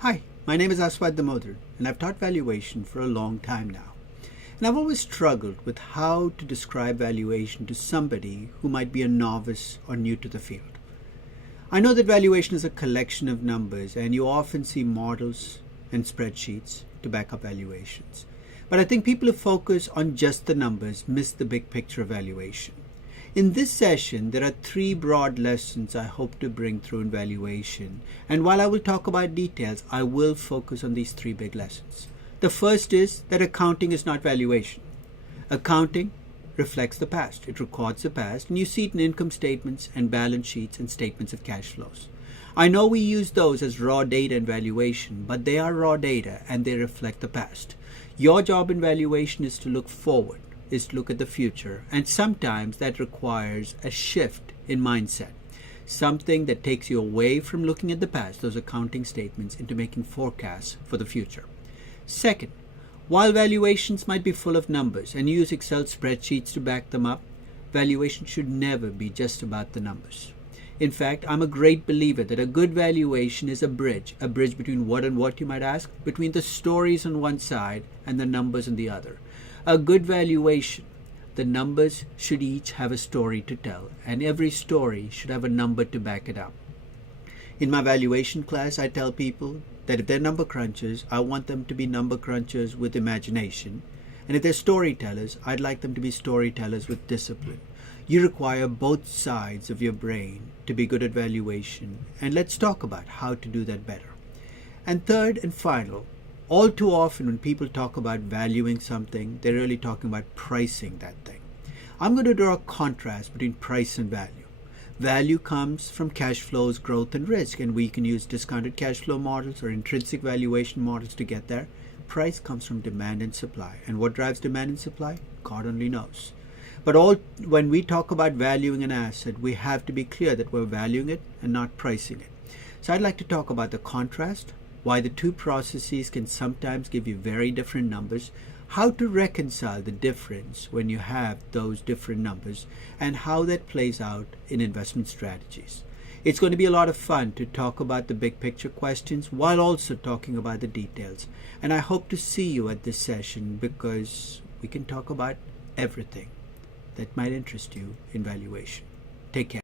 Hi, my name is Aswad Damodar, and I've taught valuation for a long time now. And I've always struggled with how to describe valuation to somebody who might be a novice or new to the field. I know that valuation is a collection of numbers, and you often see models and spreadsheets to back up valuations. But I think people who focus on just the numbers miss the big picture of valuation. In this session, there are three broad lessons I hope to bring through in valuation. And while I will talk about details, I will focus on these three big lessons. The first is that accounting is not valuation. Accounting reflects the past. It records the past, and you see it in income statements and balance sheets and statements of cash flows. I know we use those as raw data in valuation, but they are raw data and they reflect the past. Your job in valuation is to look forward, is to look at the future, and sometimes that requires a shift in mindset, something that takes you away from looking at the past, those accounting statements, into making forecasts for the future. Second, while valuations might be full of numbers and you use Excel spreadsheets to back them up, valuation should never be just about the numbers. In fact, I'm a great believer that a good valuation is a bridge between what and what, you might ask, between the stories on one side and the numbers on the other. A good valuation, the numbers should each have a story to tell, and every story should have a number to back it up. In my valuation class, I tell people that if they're number crunchers, I want them to be number crunchers with imagination. And if they're storytellers, I'd like them to be storytellers with discipline. You require both sides of your brain to be good at valuation, and let's talk about how to do that better. And third and final, all too often when people talk about valuing something, they're really talking about pricing that thing. I'm going to draw a contrast between price and value. Value comes from cash flows, growth, and risk, and we can use discounted cash flow models or intrinsic valuation models to get there. Price comes from demand and supply. And what drives demand and supply? God only knows. But when we talk about valuing an asset, we have to be clear that we're valuing it and not pricing it. So I'd like to talk about the contrast, why the two processes can sometimes give you very different numbers, how to reconcile the difference when you have those different numbers, and how that plays out in investment strategies. It's going to be a lot of fun to talk about the big picture questions while also talking about the details. And I hope to see you at this session because we can talk about everything that might interest you in valuation. Take care.